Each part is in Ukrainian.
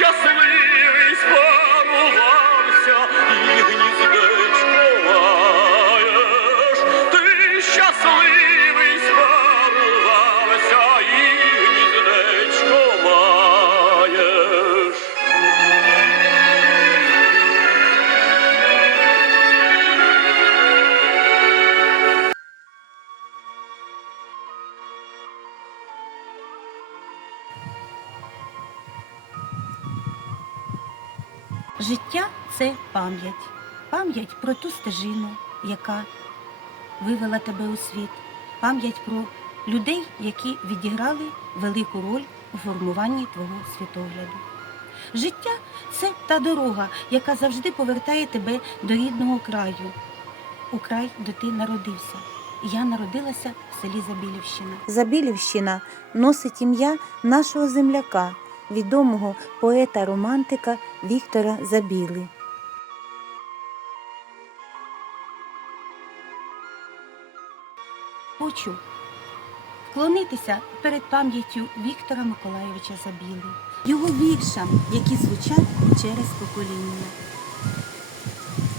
щасливий Життя це пам'ять. Пам'ять про ту стежину, яка вивела тебе у світ, пам'ять про людей, які відіграли велику роль у формуванні твого світогляду. Життя це та дорога, яка завжди повертає тебе до рідного краю, у край, де ти народився. Я народилася в селі Забілівщина. Забілівщина носить ім'я нашого земляка, відомого поета-романтика Віктора Забіли. Хочу вклонитися перед пам'яттю Віктора Миколайовича Забіли, його віршам, які звучать через покоління.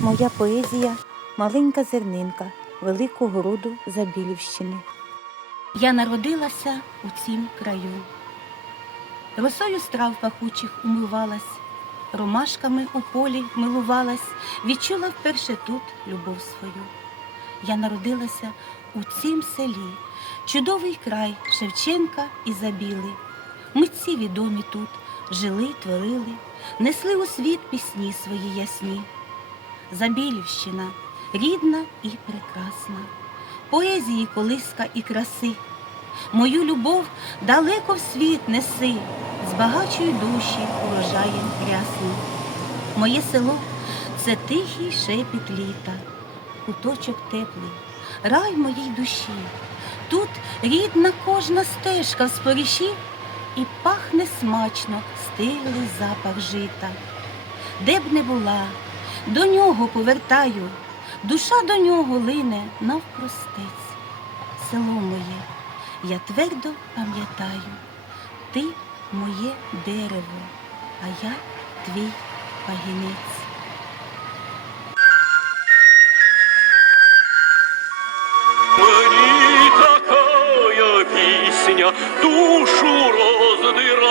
Моя поезія маленька зернинка великого роду Забілівщини. Я народилася у цім краю. Росою страв пахучих умивалась, ромашками у полі милувалась, відчула вперше тут любов свою. Я народилася у цім селі, чудовий край Шевченка і Забіли. Митці відомі тут жили, творили, несли у світ пісні свої ясні. Забілівщина рідна і прекрасна, поезії колиска і краси. Мою любов далеко в світ неси, збагачуй душі урожаєм рясним. Моє село це тихий шепіт літа, куточок теплий, рай моїй душі. Тут рідна кожна стежка в споріші і пахне смачно стиглий запах жита. Де б не була, до нього повертаю, душа до нього лине навпростець. Село моє, я твердо пам'ятаю, ти моє дерево, а я твій пагінець. Мені пісня душу роздирає.